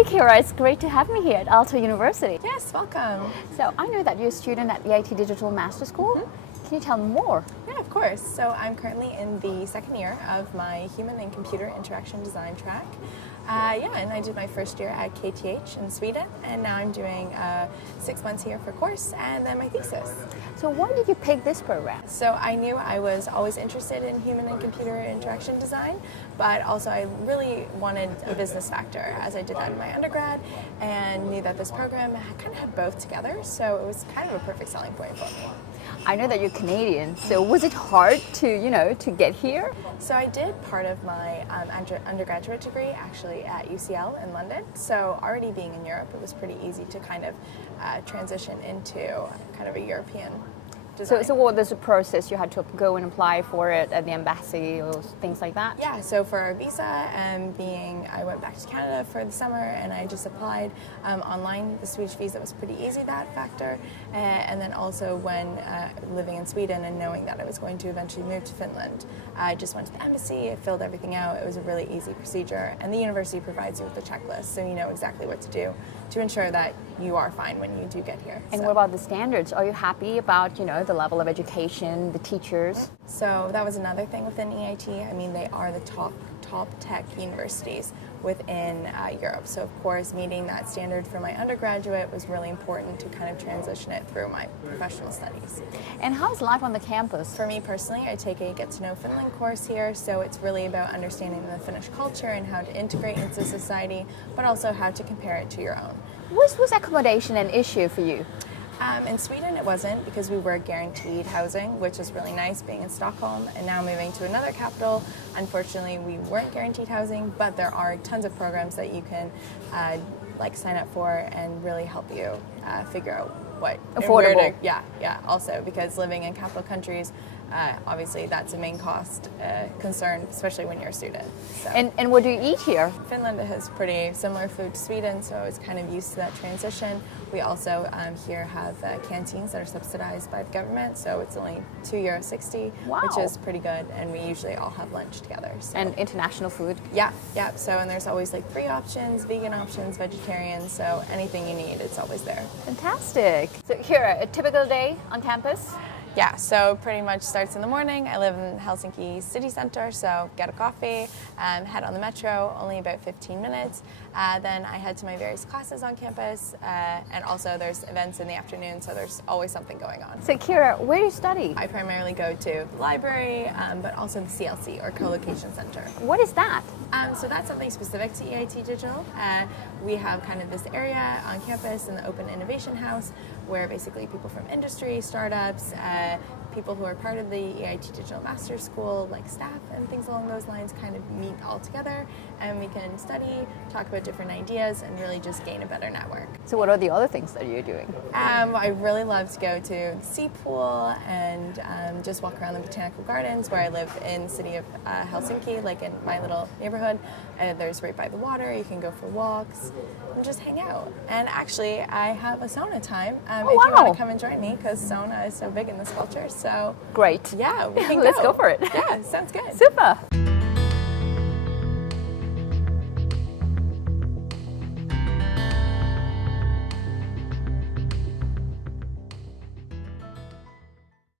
Hey Keira, it's great to have me here at Aalto University. Yes, welcome. So I know that you're a student at EIT Digital Master School. Can you tell me more? Yeah, of course. So I'm currently in the second year of my Human and Computer Interaction Design track. And I did my first year at KTH in Sweden, and now I'm doing 6 months here for course and then my thesis. So why did you pick this program? So I knew I was always interested in human and computer interaction design, but also I really wanted a business factor as I did that in my undergrad, and knew that this program kind of had both together, so it was kind of a perfect selling point for me. I know that you're Canadian, so was it hard to get here? So I did part of my undergraduate degree actually at UCL in London, so already being in Europe, it was pretty easy to kind of transition into kind of a European design. So what was the process? You had to go and apply for it at the embassy or things like that? Yeah, so for our visa, I went back to Canada for the summer and I just applied online. The Swedish visa was pretty easy, that factor. And then also when living in Sweden and knowing that I was going to eventually move to Finland, I just went to the embassy, I filled everything out. It was a really easy procedure, and the university provides you with a checklist, so you know exactly what to do to ensure that you are fine when you do get here. And what about the standards? Are you happy about the level of education, the teachers? So that was another thing within EIT. I mean, they are the top tech universities within Europe. So of course, meeting that standard for my undergraduate was really important to kind of transition it through my professional studies. And how's life on the campus? For me personally, I take a Get to Know Finland course here, so it's really about understanding the Finnish culture and how to integrate into society, but also how to compare it to your own. Was accommodation an issue for you? In Sweden it wasn't, because we were guaranteed housing, which was really nice being in Stockholm, and now moving to another capital, unfortunately we weren't guaranteed housing, but there are tons of programs that you can sign up for and really help you figure out what affordable. Also because living in capital countries, obviously that's a main cost concern, especially when you're a student. So. And what do you eat here? Finland has pretty similar food to Sweden, so I was kind of used to that transition. We also here have canteens that are subsidized by the government, so it's only €2.60, wow, which is pretty good, and we usually all have lunch together. So. And international food? Yeah. So, and there's always like free options, vegan options, vegetarian, so anything you need, it's always there. Fantastic. So Keira, a typical day on campus? Yeah, so pretty much starts in the morning. I live in Helsinki city center, so get a coffee, head on the metro, only about 15 minutes. Then I head to my various classes on campus, and also there's events in the afternoon, so there's always something going on. So Keira, where do you study? I primarily go to the library, but also the CLC, or Co-Location Center. What is that? So that's something specific to EIT Digital. We have kind of this area on campus in the Open Innovation House, where basically people from industry, startups, people who are part of the EIT Digital Master School, like staff and things along those lines, kind of meet all together, and we can study, talk about different ideas, and really just gain a better network. So what are the other things that you're doing? I really love to go to the sea pool and just walk around the botanical gardens, where I live in the city of Helsinki, like in my little neighborhood. There's right by the water, you can go for walks and just hang out. And actually, I have a sauna time if you want to come and join me, because sauna is so big in this culture. So great. Yeah, we can Let's go for it. Yeah, sounds good. Super.